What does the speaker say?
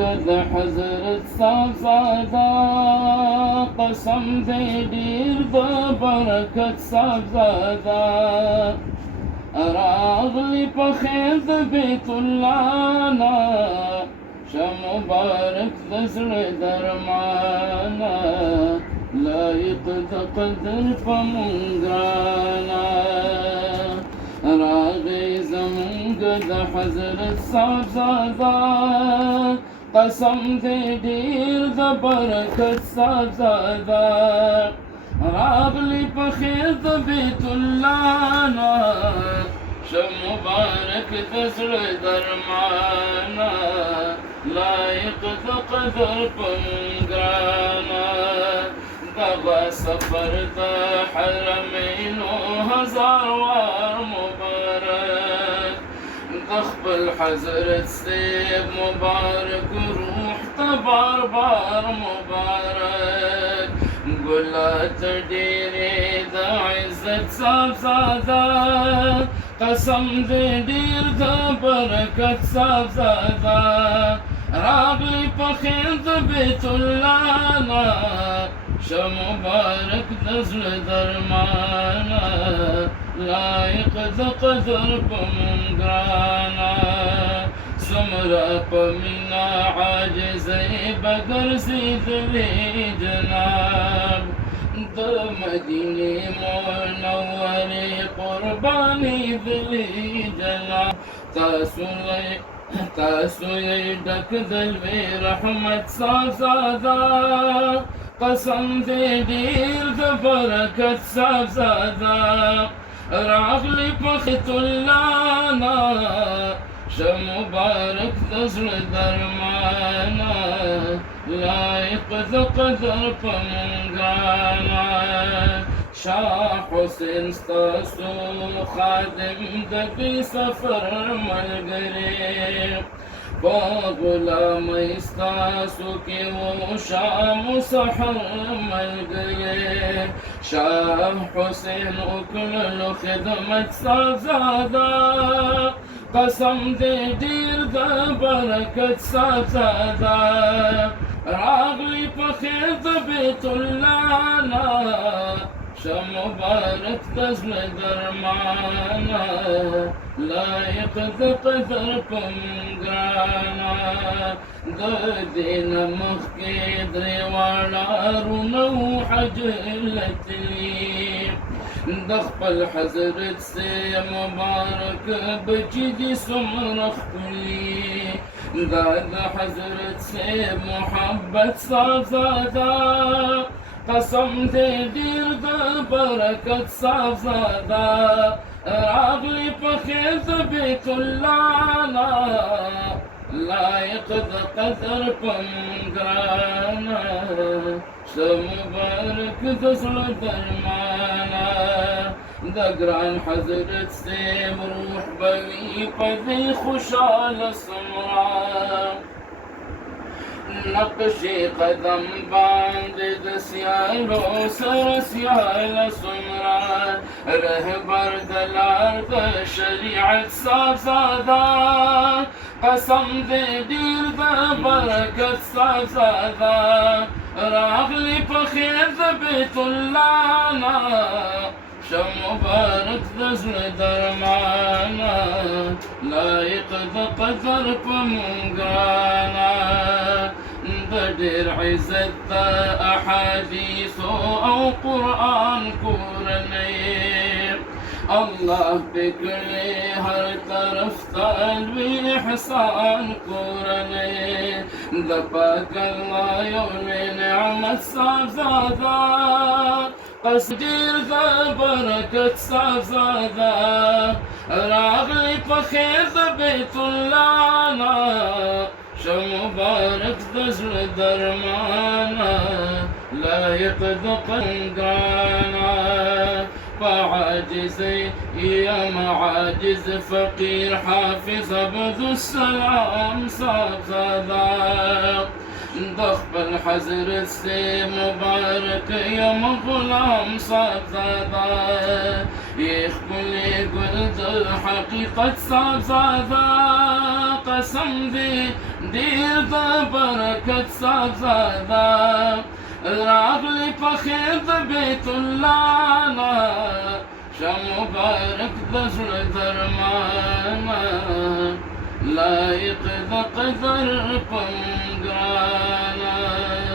د حضرت صاحبزاده قسم دی ډیر د برکت صاحبزاده راغلی په خیر د بیت الله نه شه مبارک د زړه درمانه لایق د قدر په مونږ ګرانه راغی زمونږ د حضرت صاحبزاده قسم دی ډیر د برکت صاحبزاده راغلی په خیر د بیت الله نه شه مبارک د زړه درمانه لایق د قدر په مونږ ګرانه دغه سفر د حرمینو هزار وار مبارک د خپل حضرت صاحب مبارک روح ته بار بار مبارک ګلات ډېرې د عزت صاحبزاده قسم دې ډېر د برکت صاحبزاده راغلی په خیر د بیت الله نه شه مبارک د زړه درمانه لایق د قدر په مونږ ګرانه څومره په مینه عاجزۍ به ګرځېدلې جناب د مدینې منورې قربانې دلې جناب تاسو یې ډک د لوی رحمت صاحبزاده قسم دې ډېر د برکت صاحبزاده راغلی په بیت الله نه شه مبارک د زړه درمانه لایق د قدر په مونږ ګرانه شاه حسین ستاسو خادم د بې سفر ملګری په غلامۍ ستاسو کې و شام و سحر ملګری شاه حسین وکړلو خدمت صاحبزاده قسم دې ډېر د برکت صاحبزاده راغلی په خیر د بیت الله نه شه مبارک د زړه درمانه لایق د قدر په مونږ ګرانه د دې نه مخکې درې واړه رونه وو حج لتلي د خپل حضرت صاحب مبارک بچي دي څومره ښکلي دا د حضرت صاحب محبت صاحبزاده قسم دې ډېر د برکت صاحبزاده راغلی په خیر د بیت الله نه لایق د قدر په مونږ ګرانه شه مبارک د زړه درمانه د ګران حضرت صاحب روح به وي په دې خوشحاله څومره نقش قدم باندې د سیالو سره سیاله څومره رهبر د لار د شریعت صاحبزاده قسم دې ډېر د برکت صاحبزاده راغلی په خیر د بیت الله نه شه مبارک د زړه درمانه لایق د قدر په مونږ ګرانه د ډېر عزت د احادیثو او قرآن کورنۍ الله پکړې هر طرف ته لوی احسان کورنۍ د پاک الله یو لوی نعمت صاحبزاده قصدیر د برکت صاحبزاده راغلی په خیر د بیت الله نه شه مبارک د زړه درمانه لایق د قدر ګرانه په عاجزۍ یم عاجز فقیر حافظ عبدالسلام صاحبزاده د خپل حضرت صاحب مبارک یم غلام صاحبزاده یې ښکلی ګل د حقیقت صاحبزاده قسم دی ډیر د برکت صاحبزاده راغلی په خیر د بیت الله نه شه مبارک د زړه درمانه لایق د قدر په ګرانه